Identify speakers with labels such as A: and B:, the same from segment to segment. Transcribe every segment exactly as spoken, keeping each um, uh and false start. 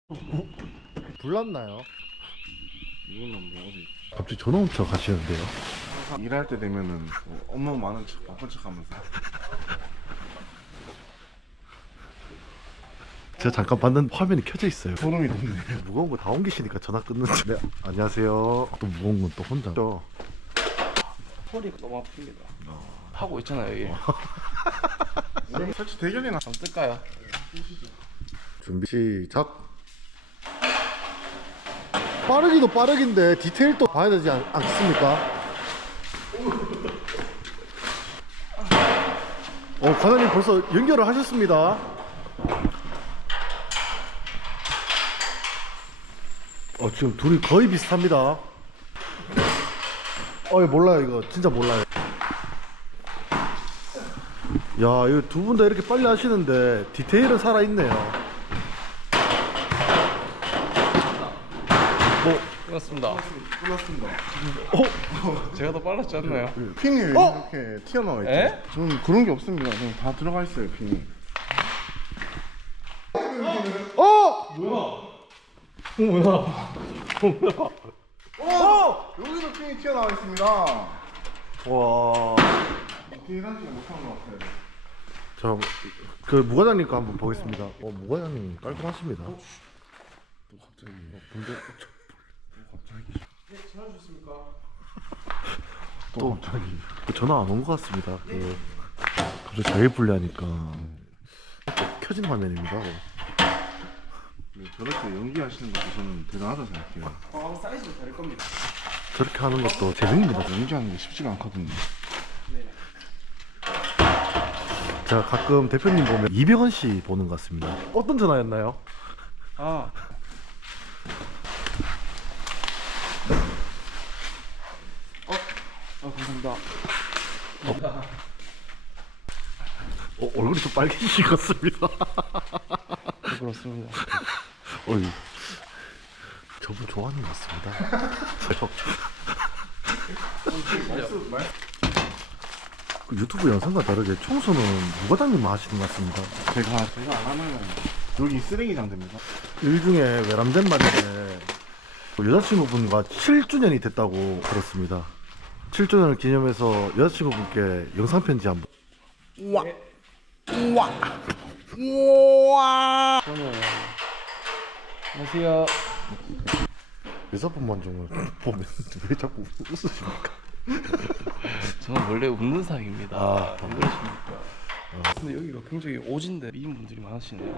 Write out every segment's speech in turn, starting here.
A: 불났나요?
B: 이거는 뭐 어디
A: 갑자기 전화 훔쳐 가시는데요?
B: 일할 때 되면은 뭐 업무 많은 척 바쁜 척 하면서
A: 제가 잠깐 봤는데 화면이 켜져 있어요.
B: 소름이 돋네.
A: 무거운 거 다 옮기시니까 전화 끊는지. 네, 안녕하세요. 또 무거운 건 또 혼자. 또
C: 허리가 너무 아픕니다. 하고 있잖아요, 일.
B: 설치 대결이나
C: 한번 뜰까요?
A: 준비 시작. 빠르기도 빠르긴데 디테일도 봐야 되지 않, 않습니까? 어, 과장님 벌써 연결을 하셨습니다. 어, 지금 둘이 거의 비슷합니다. 어, 몰라요, 이거 진짜 몰라요. 야, 이거 두 분 다 이렇게 빨리 하시는데 디테일은 살아있네요. 뭐,
C: 끝났습니다.
B: 끝났습니다.
A: 어?
C: 제가 더 빨랐지 않나요?
B: 핀이 왜
A: 어?
B: 이렇게 튀어나와 있죠?
C: 에?
B: 저는 그런 게 없습니다. 그냥 다 들어가 있어요, 핀이.
A: 어!
B: 어! 여기도 핀이 튀어나와 있습니다.
A: 와.
B: 디테일하지 못한 것 같아요.
A: 자, 그 무과장님 거 한번 보겠습니다. 어, 무과장님 깔끔하십니다.
B: 또 갑자기
A: 근데
B: 또 갑자기
C: 전화 주셨습니까?
B: 또 갑자기
A: 그 전화 안 온 것 같습니다. 그 갑자기 자기 분리하니까 켜진 화면입니다.
B: 네, 저렇게 연기하시는 것도 저는 대단하다 생각해요.
C: 어, 사이즈도 다를 겁니다.
A: 저렇게 하는 것도 재능입니다.
B: 연기하는 게 쉽지가 않거든요.
A: 제가 가끔 대표님 보면 이병헌 씨 보는 것 같습니다. 어떤 전화였나요?
C: 아, 어, 감사합니다.
A: 어, 얼굴이 좀 빨개지신 것 같습니다.
C: 네, 그렇습니다.
A: 어이, 저분 좋아하는 것 같습니다. 저- 그 유튜브 영상과 다르게 청소는 무과장님만 하시는 것 같습니다.
B: 제가 제가 안 하면은 여기 쓰레기장 됩니다.
A: 일중에 외람된 말인데 여자친구분과 칠 주년이 됐다고 들었습니다. 칠 주년을 기념해서 여자친구분께 영상 편지 한번.
C: 우와. 우와. 우와. 저는 안녕하세요.
A: 여자분만 좀 보면 왜 자꾸 웃으십니까?
C: 저는 원래 웃는 사람입니다.
A: 아.
C: 안 그러십니까? 근데 여기가 굉장히 오진데 미인분들이 많으시네요.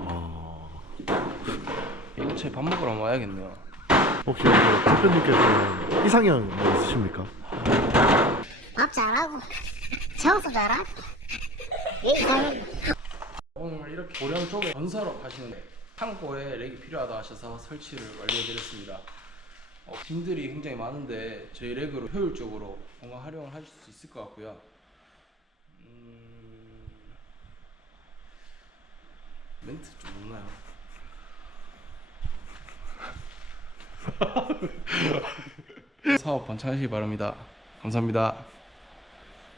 A: 아,
C: 이거 제 밥 먹으러 한번 와야겠네요.
A: 혹시 오늘 대표님께서는 이상형 뭐 있으십니까?
D: 밥 잘하고 청소 잘하고 이상해.
C: 오늘 이렇게 고령 쪽에 건설업 하시는데 창고에 렉이 필요하다 하셔서 설치를 완료해드렸습니다. 어, 짐들이 굉장히 많은데 저희 렉으로 효율적으로 공간 활용을 하실 수 있을 것 같고요. 음... 멘트 좀 없나요? 사업 번창하시기 바랍니다. 감사합니다.